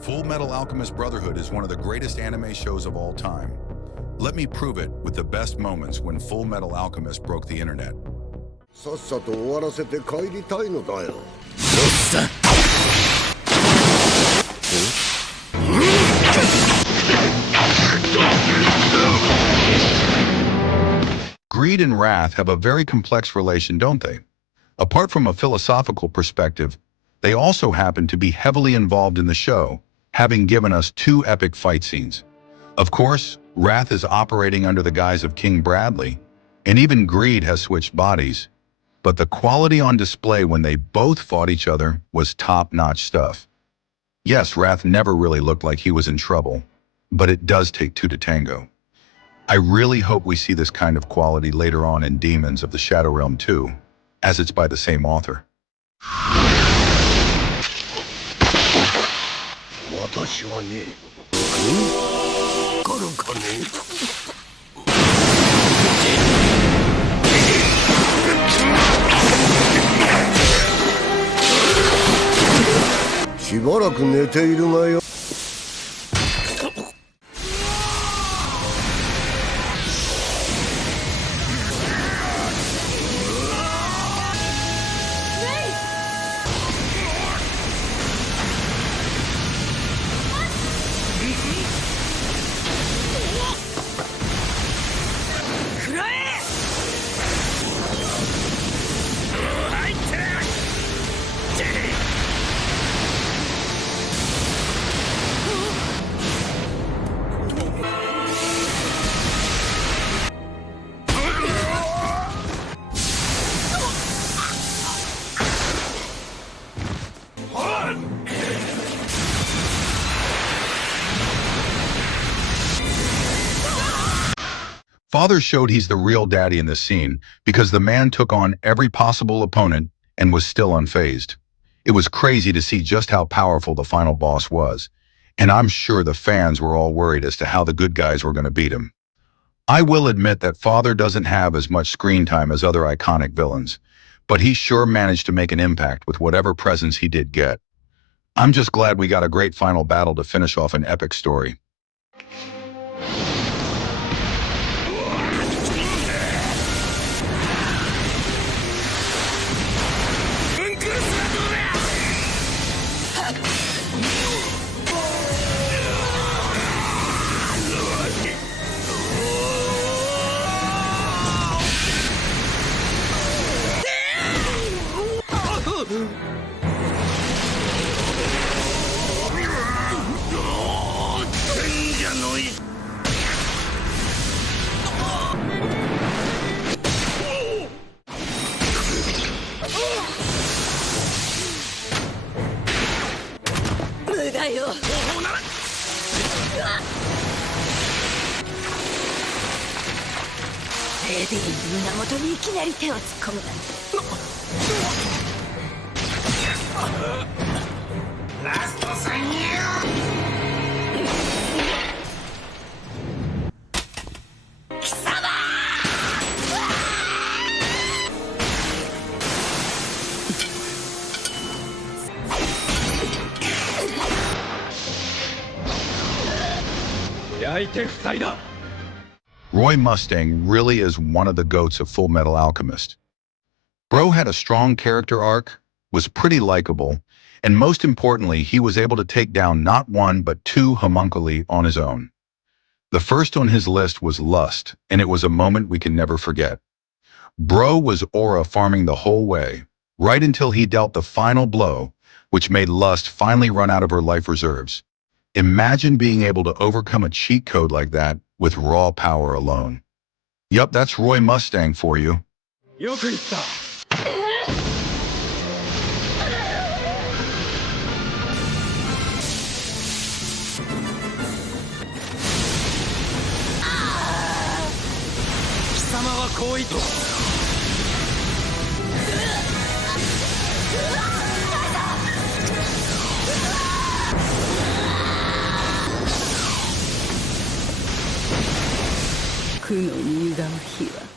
Fullmetal Alchemist Brotherhood is one of the greatest anime shows of all time. Let me prove it with the best moments when Fullmetal Alchemist broke the internet. さっさと終わらせて帰りたいのだよ。Greed and wrath have a very complex relation, don't they? Apart from a philosophical perspective, they also happen to be heavily involved in the show, having given us 2 epic fight scenes. Of course, Wrath is operating under the guise of King Bradley, and even Greed has switched bodies. But the quality on display when they both fought each other was top-notch stuff. Yes, Wrath never really looked like he was in trouble, but it does take 2 to tango. I really hope we see this kind of quality later on in Demons of the Shadow Realm 2, as it's by the same author. 私はね、わかるかね。しばらく寝ているがよ。Father showed he's the real daddy in this scene because the man took on every possible opponent and was still unfazed. It was crazy to see just how powerful the final boss was, and I'm sure the fans were all worried as to how the good guys were going to beat him. I will admit that Father doesn't have as much screen time as other iconic villains, but he sure managed to make an impact with whatever presence he did get. I'm just glad we got a great final battle to finish off an epic story. Roy Mustang really is one of the goats of Fullmetal Alchemist. Bro had a strong character arc, was pretty likable, and most importantly, he was able to take down not 1 but 2 homunculi on his own. The first on his list was Lust, and it was a moment we can never forget. Bro was aura farming the whole way, right until he dealt the final blow, which made Lust finally run out of her life reserves. Imagine being able to overcome a cheat code like that with raw power alone. Yup, that's Roy Mustang for you. 苦のに歪む日は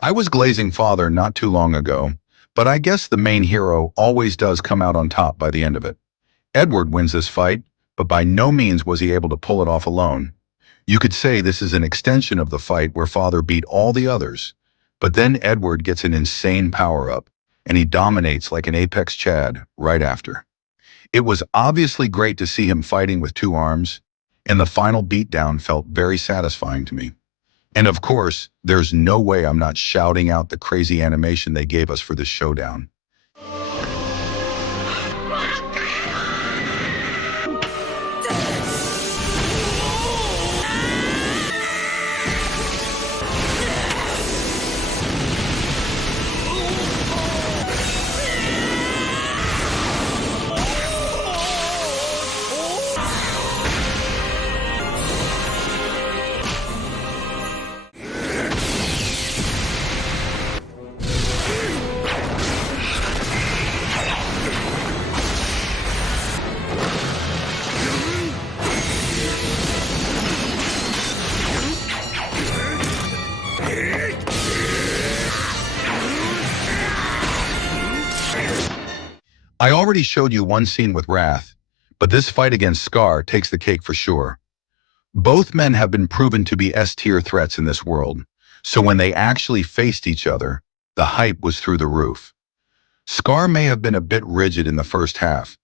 I was glazing father not too long ago, but I guess the main hero always does come out on top by the end of it. Edward wins this fight, but by no means was he able to pull it off alone. You could say this is an extension of the fight where father beat all the others, but then Edward gets an insane power-up, and he dominates like an apex Chad right after. It was obviously great to see him fighting with two arms, and the final beatdown felt very satisfying to me. And of course, there's no way I'm not shouting out the crazy animation they gave us for this showdown. I already showed you one scene with Wrath, but this fight against Scar takes the cake for sure. Both men have been proven to be S-tier threats in this world, so when they actually faced each other, the hype was through the roof. Scar may have been a bit rigid in the first half,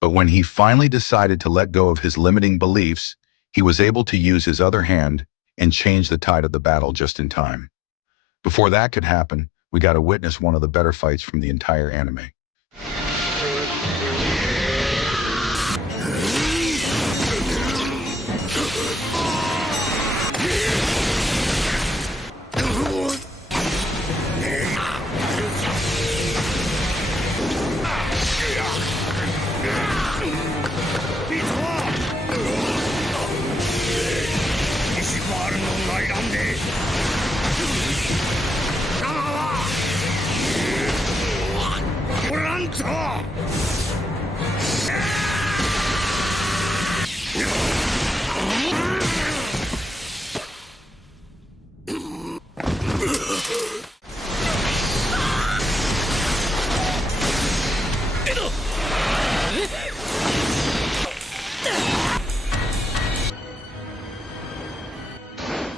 but when he finally decided to let go of his limiting beliefs, he was able to use his other hand and change the tide of the battle just in time. Before that could happen, we got to witness one of the better fights from the entire anime.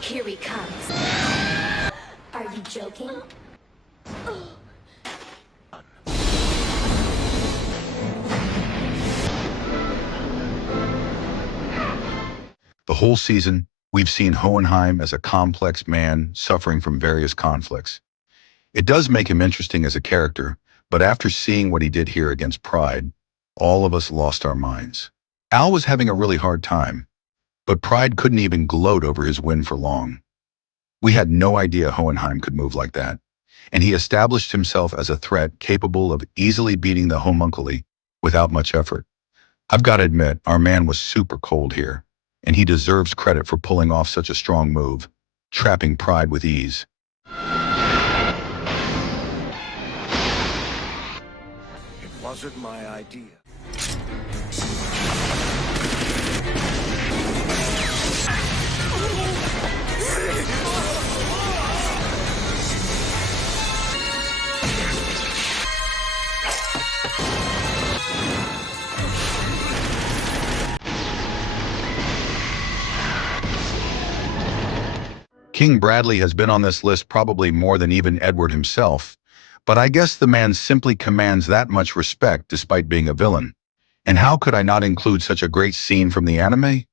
Here he comes. Are you joking? The whole season, we've seen Hohenheim as a complex man suffering from various conflicts. It does make him interesting as a character, but after seeing what he did here against Pride, all of us lost our minds. Al was having a really hard time, but Pride couldn't even gloat over his win for long. We had no idea Hohenheim could move like that, and he established himself as a threat capable of easily beating the homunculi without much effort. I've got to admit, our man was super cold here, and he deserves credit for pulling off such a strong move, trapping Pride with ease. It wasn't my idea. King Bradley has been on this list probably more than even Edward himself, but I guess the man simply commands that much respect despite being a villain. And how could I not include such a great scene from the anime?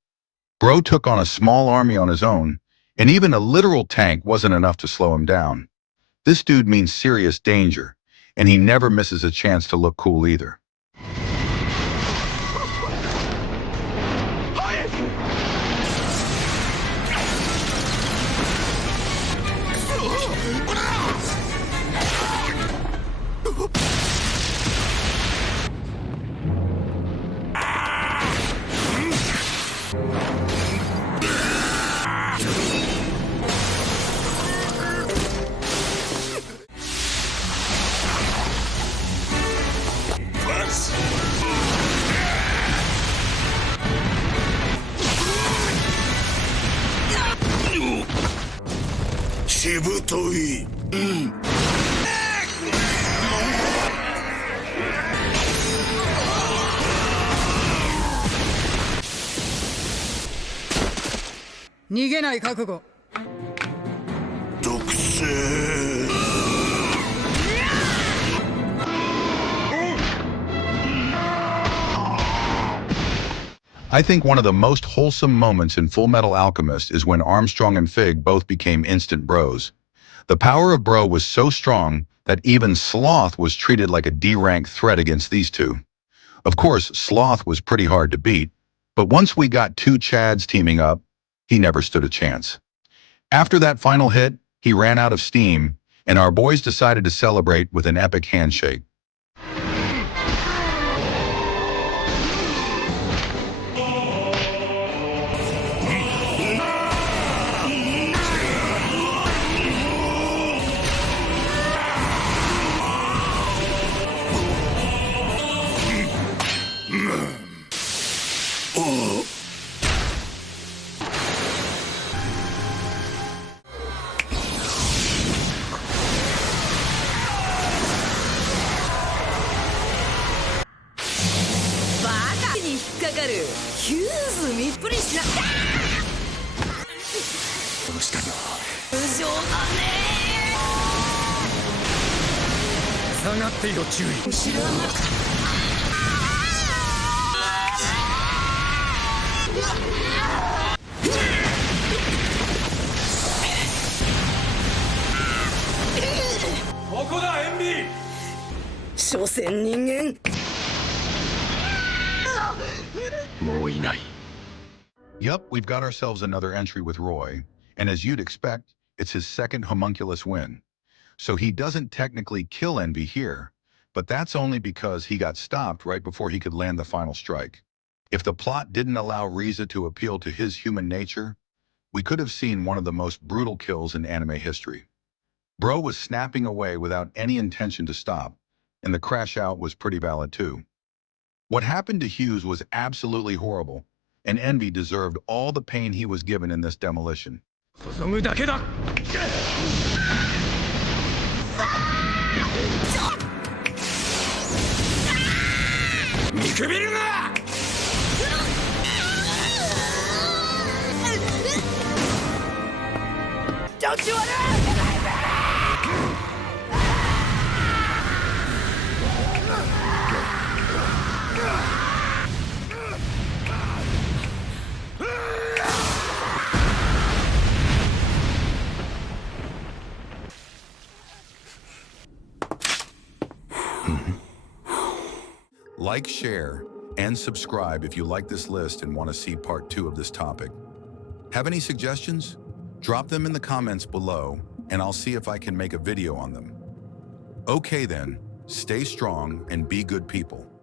Bro took on a small army on his own, and even a literal tank wasn't enough to slow him down. This dude means serious danger, and he never misses a chance to look cool either. しぶとい。逃げない覚悟。毒性。I think one of the most wholesome moments in Fullmetal Alchemist is when Armstrong and Fig both became instant bros. The power of bro was so strong that even Sloth was treated like a D-rank threat against these two. Of course, Sloth was pretty hard to beat, but once we got two Chads teaming up, he never stood a chance. After that final hit, he ran out of steam, and our boys decided to celebrate with an epic handshake. Oh. かかるヒューズみっぷりしなどうしたの。無情だね下がっていろ注意。後ろはここだエンビー。所詮人間 Yup, we've got ourselves another entry with Roy, and as you'd expect, it's his second homunculus win. So he doesn't technically kill Envy here, but that's only because he got stopped right before he could land the final strike. If the plot didn't allow Riza to appeal to his human nature, we could have seen one of the most brutal kills in anime history. Bro was snapping away without any intention to stop, and the crash out was pretty valid too. What happened to Hughes was absolutely horrible, and Envy deserved all the pain he was given in this demolition. 注ぐだけだ。見くびるな。Don't you wanna Like, share, and subscribe if you like this list and want to see part 2 of this topic. Have any suggestions? Drop them in the comments below, and I'll see if I can make a video on them. Okay then, stay strong and be good people.